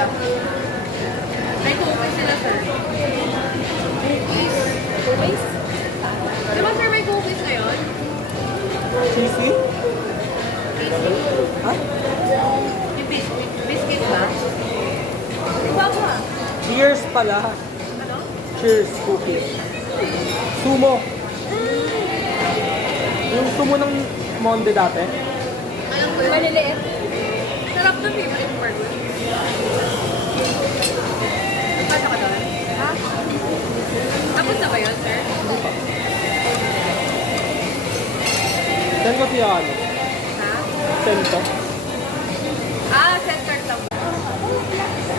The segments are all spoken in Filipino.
sila. May cookies sila, sir. Cookies. Cookies? Di ba, sir, may cookies ngayon? Cheesy? Ha? Yung biscuit ba? Di ba ba? Cheers pala. Ano? Cheers cookies. Sumo. Yung sumo ng Monde dati. Alam ko yun. Maliliit. Sarap na favorite part ko. Nagpasa ka doon? Ha? Tapos na ba yun, sir? Saan ko siya ano? Ha? Sento. Ah, center lang.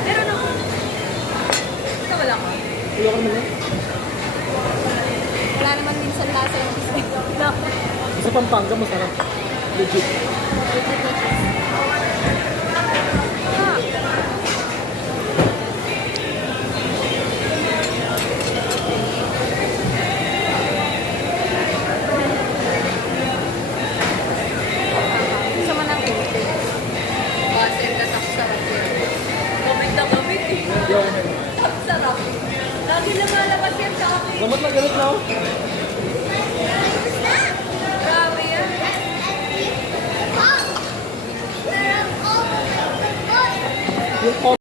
Pero no. Ito wala ko. Ayoko naman yun. Wala naman minsan lasa yung biscuit. Sa Pampanga, masarap. Legit. Gusto mo ng cake? Butter na tapos sarap yun. Gamit na gamit eh. Ayoko naman. Ang sarap. Lagi lumalabas yan sa akin. Gamot na gamot na ako.